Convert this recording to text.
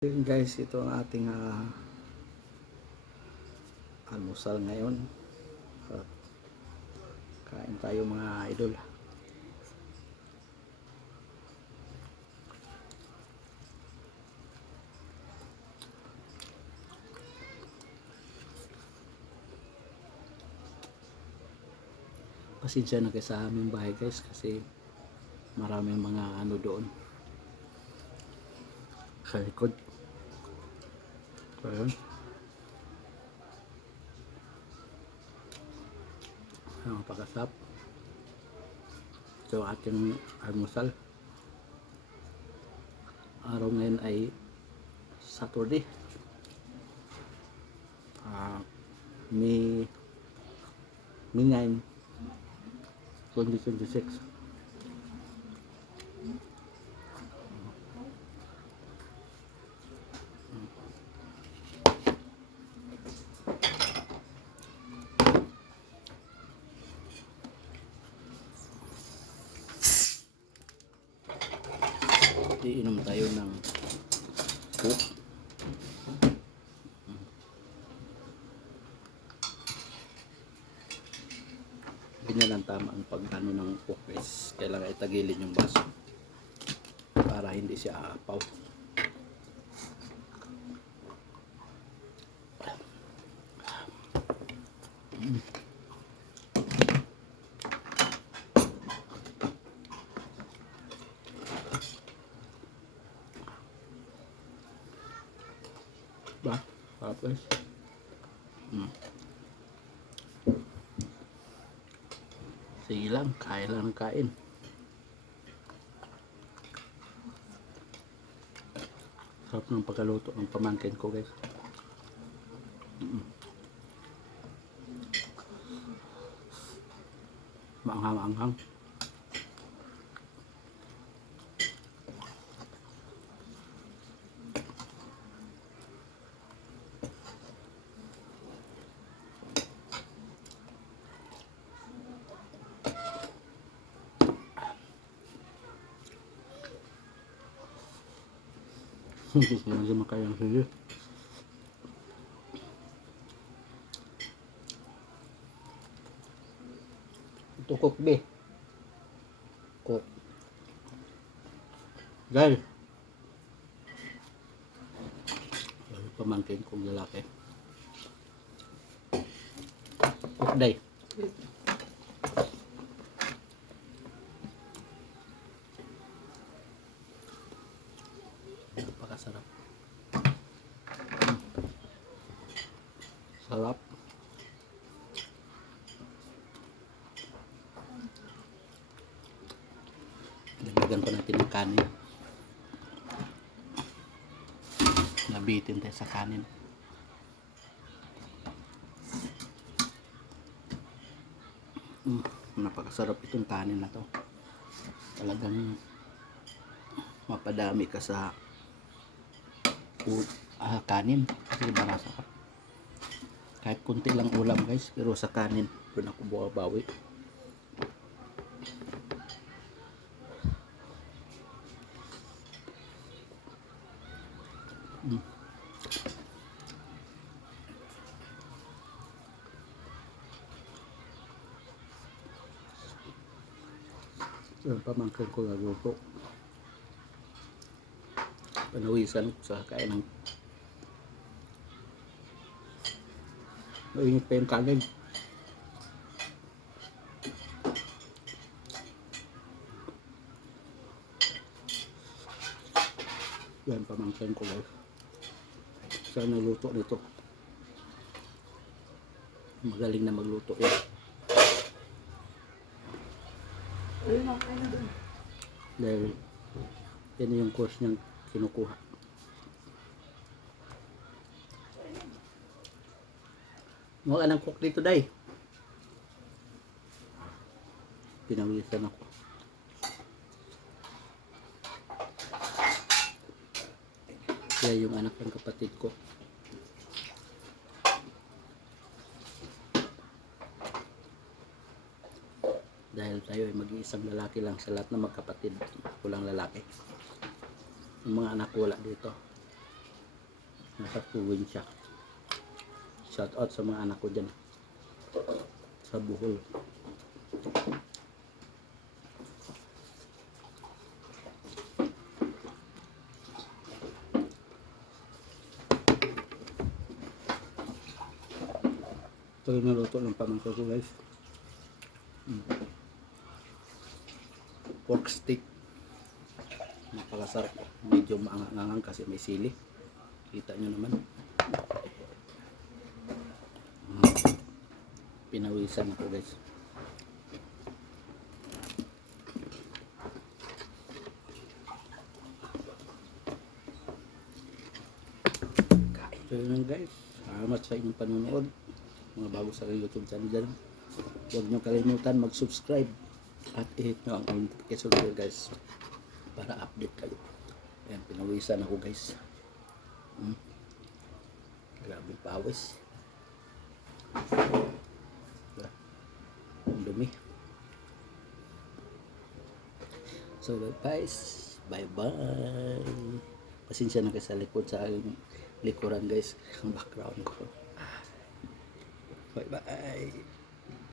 Yun guys, ito ang ating almusal ngayon. At kain tayo mga idol. Pasensya na kayo sa aming bahay guys kasi maraming mga ano doon sa likod. Ayun. Ang pakasap. Ito ang ating almusal. Araw ngayon ay Saturday. May 9, 2026. Iinom tayo ng Coke. Ganyan lang tama ang pagkano ng Coke guys. Kailangan itagilin yung baso para hindi siya aapaw. Ba? Tapos sige lang, kain lang ng kain. Sarap ng pagkaluto ng pamangkin ko guys. Maanghang-anghang. Hindi makayang sige. Ito Coke be. Coke. Guys. Pamangkin kong lalaki. Coke day. Napakasarap. Sarap. Dagdagan pa natin ng kanin. Nabitin tayo sa kanin. Napakasarap itong kanin na to. Talagang mapadami ka sa kanin kasi marasarap. Kahit kunti lang ulam guys, pero sa kanin doon ako bumabawi. Yung pamangkin ko nagluto. Panawisan ko sa kain. Mainit pa yung kanin. Yan pamangkin ko guys. Siya nagluto nito. Magaling na magluto yan. Dahil yan yung course niyang kinukuha. Mga anong cook dito day. Pinawisan ako. Kaya yung anak ng kapatid ko. Dahil tayo ay mag-iisang lalaki lang sa lahat ng magkapatid. Walang lalaki. Yung mga anak ko wala dito. nasa probinsya. Shout out sa mga anak ko dyan sa Bohol. Ito yung naluto ng pamangkin ko guys. Pork steak. Napakasarap. Medyo maangang kasi may sili. Kita nyo naman. Pinawisan ako guys. Kain. So yun lang guys. Salamat sa inyong panonood. Mga bago sa YouTube channel dyan. Huwag nyo kalimutan mag-subscribe at i-hit nyo ang notification bell guys para update kayo. Ayan, pinawisan ako guys. Grabe pawis. Ang dumi. So guys, bye bye. Pasensya na kayo sa likod sa aking likuran guys, ang background ko. Bye bye.